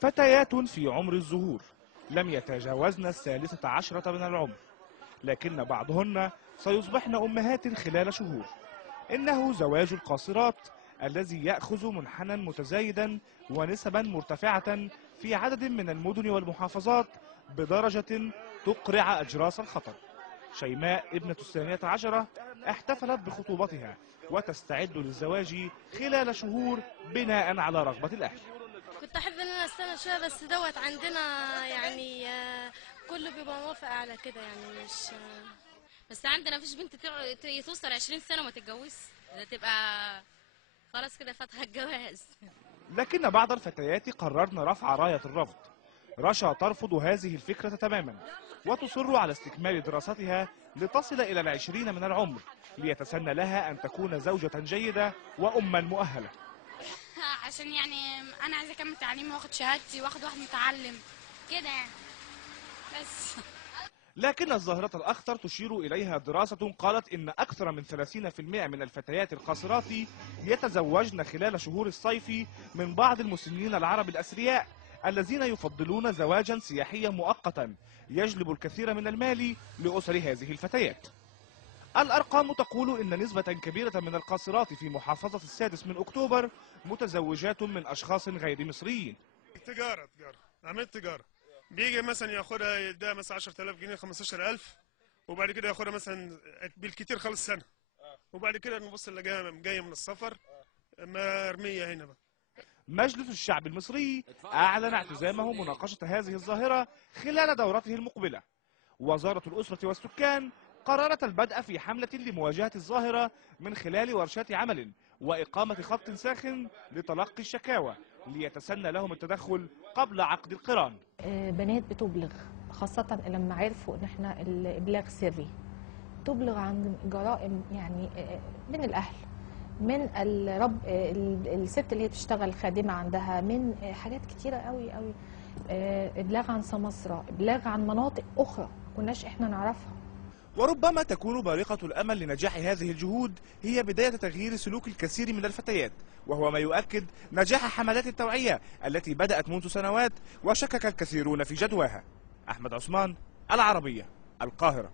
فتيات في عمر الزهور لم يتجاوزن 13 من العمر، لكن بعضهن سيصبحن أمهات خلال شهور. إنه زواج القاصرات الذي يأخذ منحنى متزايدا ونسبا مرتفعة في عدد من المدن والمحافظات بدرجة تقرع أجراس الخطر. شيماء ابنة 12 احتفلت بخطوبتها وتستعد للزواج خلال شهور بناء على رغبة الأهل. كنت احب ان انا استنى شويه، بس دوت عندنا يعني كله بيبقى موافق على كده، يعني مش بس عندنا مفيش بنت توصل 20 سنه وما تتجوزش، ده تبقى خلاص كده فاتحه الجواز. لكن بعض الفتيات قررن رفع راية الرفض. رشا ترفض هذه الفكرة تماما وتصر على استكمال دراستها لتصل إلى 20 من العمر، ليتسنى لها أن تكون زوجة جيدة وأما مؤهلة. عشان يعني انا عايزه اكمل تعليمي واخد شهادتي واخد واحد متعلم كده يعني بس. لكن الظاهرة الأخطر تشير إليها دراسة قالت إن أكثر من 30% من الفتيات القاصرات يتزوجن خلال شهور الصيف من بعض المسنين العرب الأثرياء الذين يفضلون زواجا سياحيا مؤقتا يجلب الكثير من المال لأسر هذه الفتيات. الأرقام تقول إن نسبة كبيرة من القاصرات في محافظة 6 من أكتوبر متزوجات من أشخاص غير مصريين. تجارة عملت تجارة، بيجي مثلا ياخدها يديها مثلا 10000 جنيه 15000، وبعد كده ياخدها مثلا بالكتير خالص سنة، وبعد كده نبص اللي جاية من السفر مرمية هنا بقى. مجلس الشعب المصري أعلن اعتزامه مناقشة هذه الظاهرة خلال دورته المقبلة. وزارة الأسرة والسكان قررت البدء في حملة لمواجهة الظاهرة من خلال ورشات عمل وإقامة خط ساخن لتلقي الشكاوى ليتسنى لهم التدخل قبل عقد القران. بنات بتبلغ خاصة لما عرفوا ان احنا الابلاغ سري، تبلغ عن جرائم يعني من الاهل، من الرب الست اللي هي بتشتغل خادمة عندها، من حاجات كتيرة قوي قوي، ابلاغ عن سماسرة، ابلاغ عن مناطق اخرى كناش احنا نعرفها. وربما تكون بارقة الأمل لنجاح هذه الجهود هي بداية تغيير سلوك الكثير من الفتيات، وهو ما يؤكد نجاح حملات التوعية التي بدأت منذ سنوات وشكك الكثيرون في جدواها. أحمد عثمان، العربية، القاهرة.